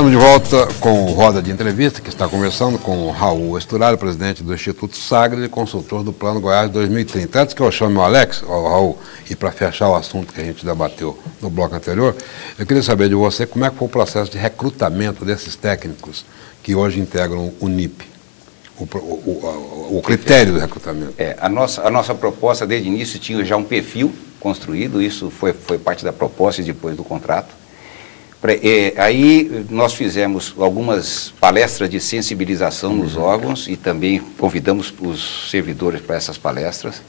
Estamos de volta com o Roda de Entrevista, que está conversando com o Raul Esturaro, presidente do Instituto Sagres e consultor do Plano Goiás 2030. Antes que eu chame o Alex, o Raul, e para fechar o assunto que a gente debateu no bloco anterior, eu queria saber de você como é que foi o processo de recrutamento desses técnicos que hoje integram o NIP, o critério do recrutamento. A nossa proposta desde o início tinha já um perfil construído, isso foi parte da proposta e depois do contrato. Aí nós fizemos algumas palestras de sensibilização nos órgãos e também convidamos os servidores para essas palestras.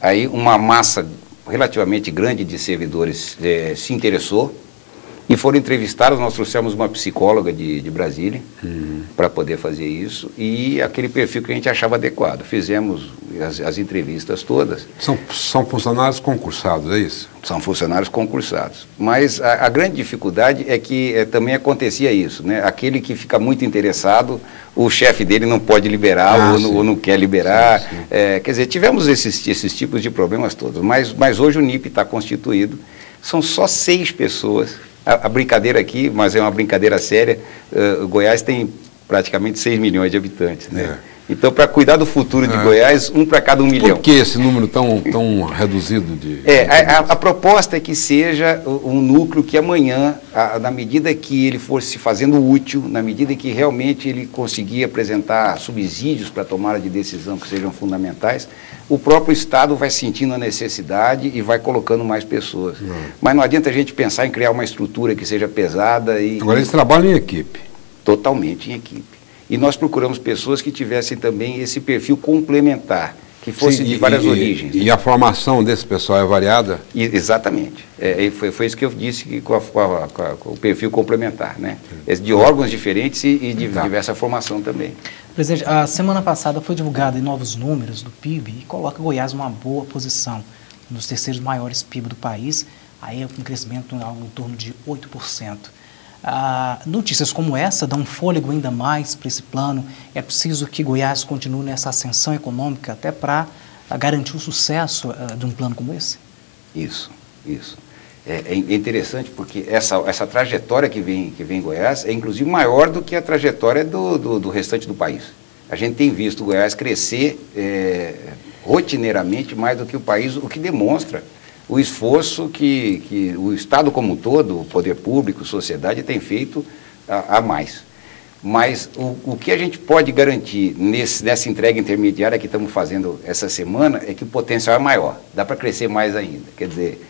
Aí uma massa relativamente grande de servidores se interessou e foram entrevistados. Nós trouxemos uma psicóloga de Brasília para poder fazer isso e aquele perfil que a gente achava adequado. Fizemos as entrevistas todas. São funcionários concursados, é isso? São funcionários concursados. Mas a grande dificuldade é que também acontecia isso, né? Aquele que fica muito interessado, o chefe dele não pode liberar ou não quer liberar. Sim, sim. Quer dizer, tivemos esses tipos de problemas todos. Mas hoje o NIP está constituído. São só 6 pessoas. A brincadeira aqui, mas é uma brincadeira séria, o Goiás tem praticamente 6 milhões de habitantes, né? Então, para cuidar do futuro de Goiás, um para cada 1 milhão. Por que esse número tão reduzido de... A proposta é que seja um núcleo que amanhã, na medida que ele for se fazendo útil, na medida que realmente ele conseguir apresentar subsídios para a tomada de decisão que sejam fundamentais, o próprio Estado vai sentindo a necessidade e vai colocando mais pessoas. Mas não adianta a gente pensar em criar uma estrutura que seja pesada e... Agora, eles trabalham em equipe. Totalmente em equipe. E nós procuramos pessoas que tivessem também esse perfil complementar, que fosse de várias origens. E a formação desse pessoal é variada? Exatamente. Foi isso que eu disse que com o perfil complementar, né? De órgãos diferentes e de diversa formação também. Presidente, a semana passada foi divulgado novos números do PIB e coloca Goiás numa boa posição, um dos terceiros maiores PIB do país, aí com um crescimento em torno de 8%. Notícias como essa dão um fôlego ainda mais para esse plano. É preciso que Goiás continue nessa ascensão econômica até para garantir o sucesso de um plano como esse? Isso. É interessante porque essa trajetória que vem em Goiás é inclusive maior do que a trajetória do restante do país. A gente tem visto Goiás crescer rotineiramente mais do que o país, o que demonstra o esforço que o Estado como um todo, o poder público, a sociedade, tem feito a mais. Mas o que a gente pode garantir nessa entrega intermediária que estamos fazendo essa semana é que o potencial é maior, dá para crescer mais ainda. Quer dizer,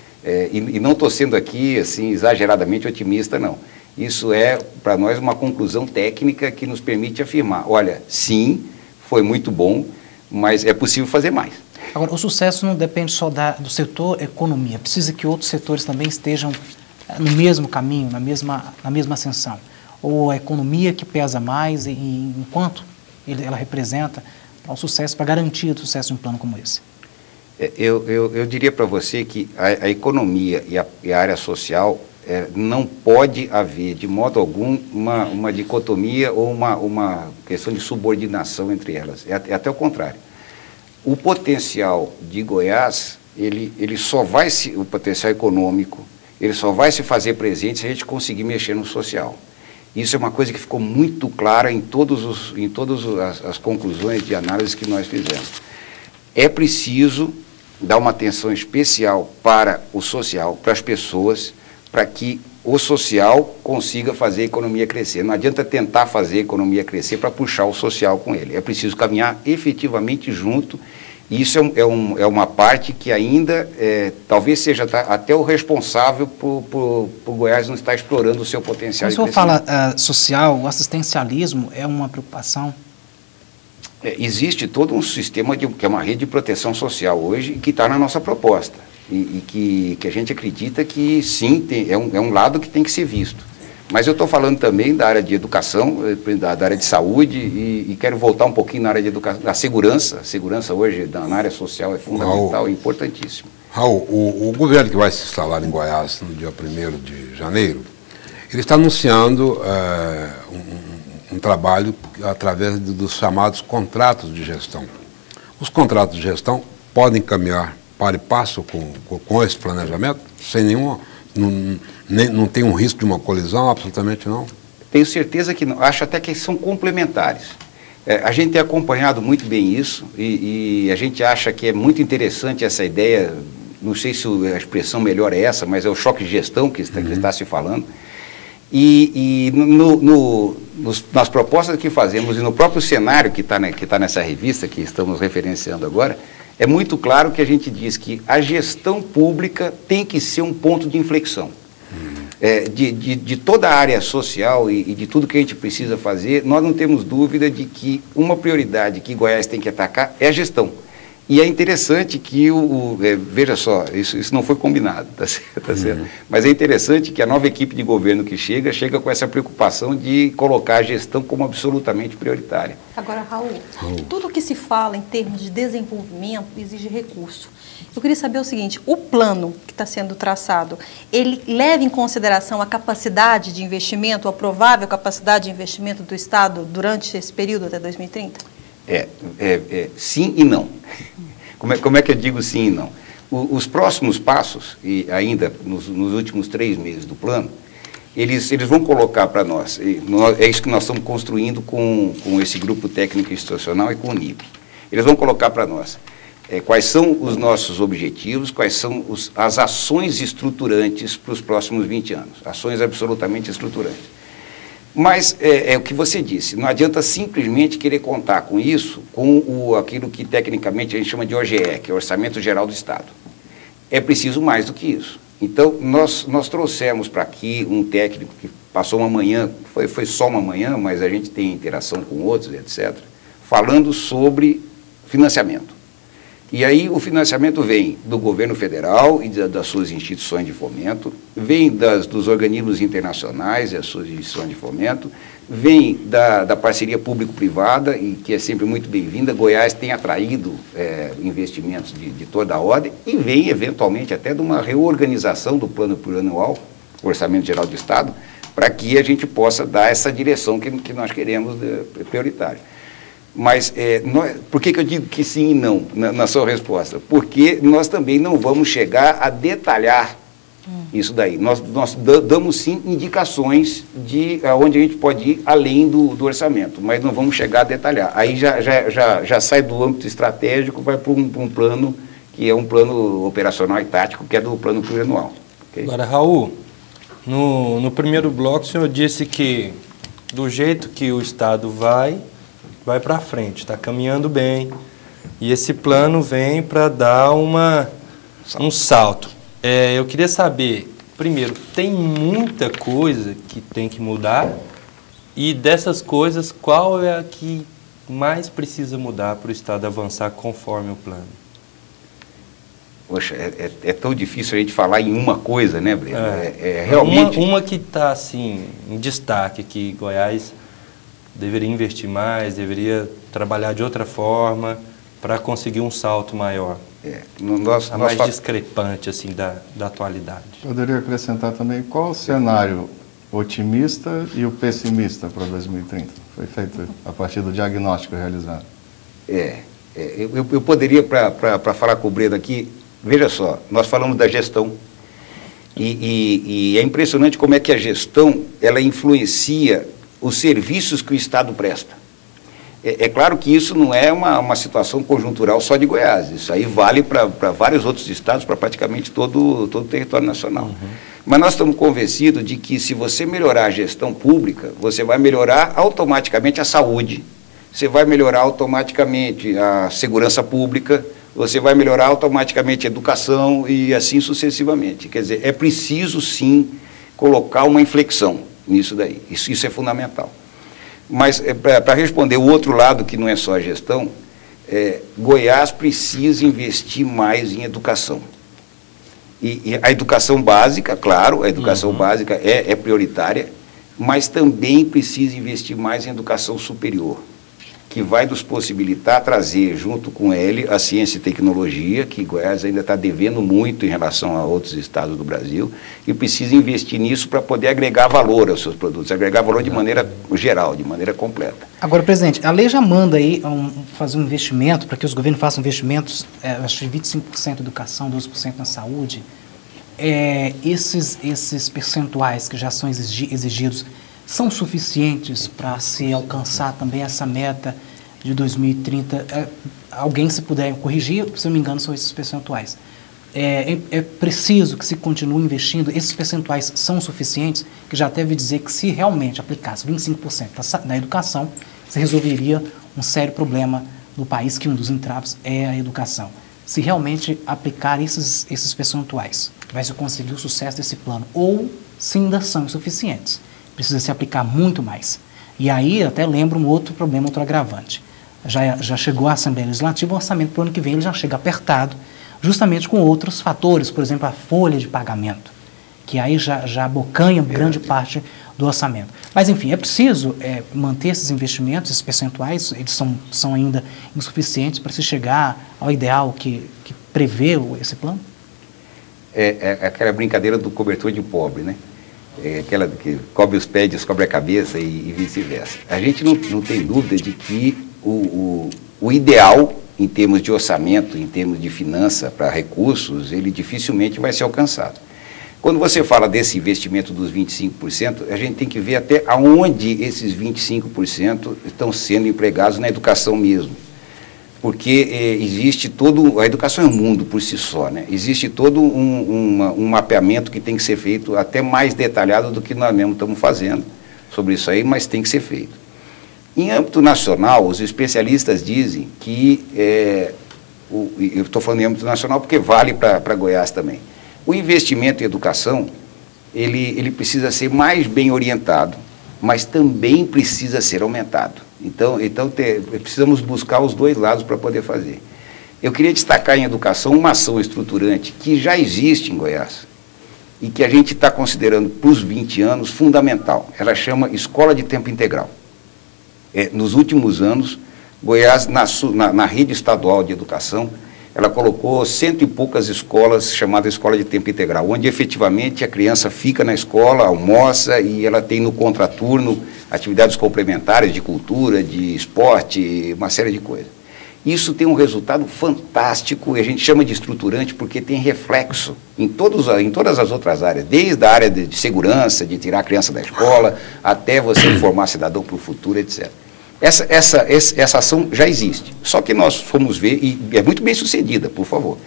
e não estou sendo aqui assim, exageradamente otimista, não. Isso é, para nós, uma conclusão técnica que nos permite afirmar, olha, sim, foi muito bom, mas é possível fazer mais. Agora, o sucesso não depende só do setor economia, precisa que outros setores também estejam no mesmo caminho, na mesma ascensão. Ou a economia que pesa mais e enquanto ela representa o sucesso, para garantir o sucesso de um plano como esse? Eu diria para você que a economia e a área social não pode haver, de modo algum, uma dicotomia ou uma questão de subordinação entre elas. É até o contrário. O potencial de Goiás, ele só vai o potencial econômico, ele só vai se fazer presente se a gente conseguir mexer no social. Isso é uma coisa que ficou muito clara em todas as conclusões de análise que nós fizemos. É preciso dar uma atenção especial para o social, para as pessoas, para que o social consiga fazer a economia crescer. Não adianta tentar fazer a economia crescer para puxar o social com ele. É preciso caminhar efetivamente junto. E isso é uma parte que ainda talvez seja até o responsável por Goiás não estar explorando o seu potencial. Quando o senhor fala social, o assistencialismo é uma preocupação? Existe todo um sistema que é uma rede de proteção social hoje que está na nossa proposta. E que a gente acredita que, sim, é um lado que tem que ser visto. Mas eu estou falando também da área de educação, da área de saúde, e quero voltar um pouquinho na área de educação, da segurança. A segurança hoje, na área social, é fundamental e importantíssimo. Raul, o governo que vai se instalar em Goiás no dia 1º de janeiro, ele está anunciando um trabalho através dos chamados contratos de gestão. Os contratos de gestão podem caminhar para e passo com esse planejamento, sem nenhuma, não tem um risco de uma colisão, absolutamente não? Tenho certeza que não. Acho até que são complementares. A gente tem acompanhado muito bem isso e a gente acha que é muito interessante essa ideia, não sei se a expressão melhor é essa, mas é o choque de gestão que está se falando. Nas propostas que fazemos e no próprio cenário que está nessa revista que estamos referenciando agora, é muito claro que a gente diz que a gestão pública tem que ser um ponto de inflexão. De toda a área social e de tudo que a gente precisa fazer, nós não temos dúvida de que uma prioridade que Goiás tem que atacar é a gestão. E é interessante que, veja só, isso não foi combinado, tá certo? Mas é interessante que a nova equipe de governo que chega com essa preocupação de colocar a gestão como absolutamente prioritária. Agora, Raul, tudo que se fala em termos de desenvolvimento exige recurso. Eu queria saber o seguinte, o plano que está sendo traçado, ele leva em consideração a capacidade de investimento, a provável capacidade de investimento do Estado durante esse período até 2030? Sim e não. Como é que eu digo sim e não? Os próximos passos, e ainda nos últimos 3 meses do plano, eles vão colocar para nós, é isso que nós estamos construindo com esse grupo técnico institucional e com o NIB. Eles vão colocar para nós quais são os nossos objetivos, quais são as ações estruturantes para os próximos 20 anos, ações absolutamente estruturantes. Mas é o que você disse, não adianta simplesmente querer contar com isso, com aquilo que tecnicamente a gente chama de OGE, que é o Orçamento Geral do Estado. É preciso mais do que isso. Então, nós trouxemos para aqui um técnico que passou uma manhã, foi só uma manhã, mas a gente tem interação com outros, etc., falando sobre financiamento. E aí o financiamento vem do governo federal e das suas instituições de fomento, vem dos organismos internacionais e as suas instituições de fomento, vem da parceria público-privada, e que é sempre muito bem-vinda. Goiás tem atraído investimentos de toda a ordem, e vem, eventualmente, até de uma reorganização do plano plurianual, o Orçamento Geral do Estado, para que a gente possa dar essa direção que nós queremos prioritária. Mas por que eu digo que sim e não na sua resposta? Porque nós também não vamos chegar a detalhar isso daí. Nós damos sim indicações de onde a gente pode ir além do orçamento, mas não vamos chegar a detalhar. Aí já sai do âmbito estratégico, vai para um plano que é um plano operacional e tático, que é do plano plurianual. Okay? Agora, Raul, no primeiro bloco o senhor disse que do jeito que o Estado vai para frente, está caminhando bem, e esse plano vem para dar um salto. Eu queria saber, primeiro, tem muita coisa que tem que mudar, e dessas coisas, qual é a que mais precisa mudar para o Estado avançar conforme o plano? Poxa, é tão difícil a gente falar em uma coisa, né, Breno? Realmente... Uma que está, assim, em destaque, que Goiás deveria investir mais, deveria trabalhar de outra forma para conseguir um salto maior. Mais discrepante assim, da atualidade. Poderia acrescentar também qual o cenário otimista e pessimista para 2030? Foi feito a partir do diagnóstico realizado. Eu poderia, para falar com o Breno aqui, veja só, nós falamos da gestão e é impressionante como é que a gestão ela influencia os serviços que o Estado presta. É claro que isso não é uma situação conjuntural só de Goiás, isso aí vale para vários outros estados, para praticamente todo o território nacional. Mas nós estamos convencidos de que se você melhorar a gestão pública, você vai melhorar automaticamente a saúde, você vai melhorar automaticamente a segurança pública, você vai melhorar automaticamente a educação e assim sucessivamente. Quer dizer, é preciso sim colocar uma inflexão nisso daí. Isso é fundamental. Mas, para responder o outro lado, que não é só a gestão, Goiás precisa investir mais em educação. E a educação básica, claro, a educação básica é prioritária, mas também precisa investir mais em educação superior, que vai nos possibilitar trazer, junto com ele, a ciência e tecnologia, que Goiás ainda está devendo muito em relação a outros estados do Brasil, e precisa investir nisso para poder agregar valor aos seus produtos, agregar valor de maneira geral, de maneira completa. Agora, presidente, a lei já manda aí fazer um investimento, para que os governos façam investimentos, acho que 25% em educação, 12% na saúde. Esses percentuais que já são exigidos são suficientes para se alcançar também essa meta de 2030? Alguém, se puder corrigir, se não me engano, são esses percentuais. É preciso que se continue investindo? Esses percentuais são suficientes? Que já deve dizer que se realmente aplicasse 25% na educação, se resolveria um sério problema no país, que um dos entraves é a educação. Se realmente aplicar esses percentuais, vai se conseguir o sucesso desse plano? Ou se ainda são insuficientes? Precisa se aplicar muito mais. E aí até lembro um outro problema, outro agravante. Já chegou à Assembleia Legislativa, o orçamento para o ano que vem ele já chega apertado, justamente com outros fatores, por exemplo, a folha de pagamento, que aí já abocanha grande parte do orçamento. Mas, enfim, é preciso manter esses investimentos, esses percentuais, eles são ainda insuficientes para se chegar ao ideal que prevê esse plano? É aquela brincadeira do cobertor de pobre, né? Aquela que cobre os pés, descobre a cabeça e vice-versa. A gente não tem dúvida de que o ideal, em termos de orçamento, em termos de finança para recursos, ele dificilmente vai ser alcançado. Quando você fala desse investimento dos 25%, a gente tem que ver até aonde esses 25% estão sendo empregados na educação mesmo. Porque existe a educação é um mundo por si só, né? Existe todo um mapeamento que tem que ser feito até mais detalhado do que nós mesmos estamos fazendo sobre isso aí, mas tem que ser feito. Em âmbito nacional, os especialistas dizem que, eu estou falando em âmbito nacional porque vale para Goiás também, o investimento em educação, ele precisa ser mais bem orientado, mas também precisa ser aumentado. Então precisamos buscar os dois lados para poder fazer. Eu queria destacar em educação uma ação estruturante que já existe em Goiás e que a gente está considerando para os 20 anos fundamental. Ela chama Escola de Tempo Integral. Nos últimos anos, Goiás, na rede estadual de educação, ela colocou 100 e poucas escolas, chamadas Escola de Tempo Integral, onde efetivamente a criança fica na escola, almoça e ela tem no contraturno atividades complementares de cultura, de esporte, uma série de coisas. Isso tem um resultado fantástico e a gente chama de estruturante porque tem reflexo em todas as outras áreas, desde a área de segurança, de tirar a criança da escola, até você formar cidadão para o futuro, etc. Essa ação já existe, só que nós fomos ver, e é muito bem sucedida, por favor,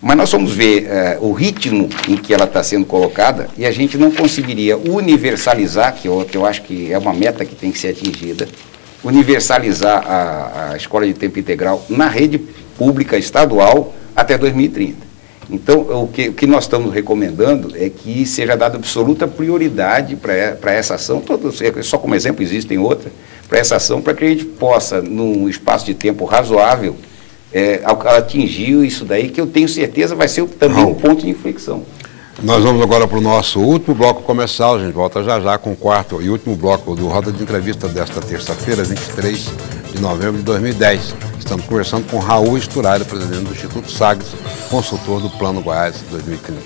mas nós fomos ver o ritmo em que ela está sendo colocada e a gente não conseguiria universalizar, que eu acho que é uma meta que tem que ser atingida, universalizar a escola de tempo integral na rede pública estadual até 2030. Então, o que nós estamos recomendando é que seja dada absoluta prioridade para essa ação, só como exemplo, existem outras, para essa ação, para que a gente possa, num espaço de tempo razoável, atingir isso daí, que eu tenho certeza vai ser também um ponto de inflexão. Nós vamos agora para o nosso último bloco comercial, a gente volta já com o quarto e último bloco do Roda de Entrevista desta terça-feira, 23 de novembro de 2010. Estamos conversando com Raul Sturari, presidente do Instituto Sagres, consultor do Plano Goiás 2030.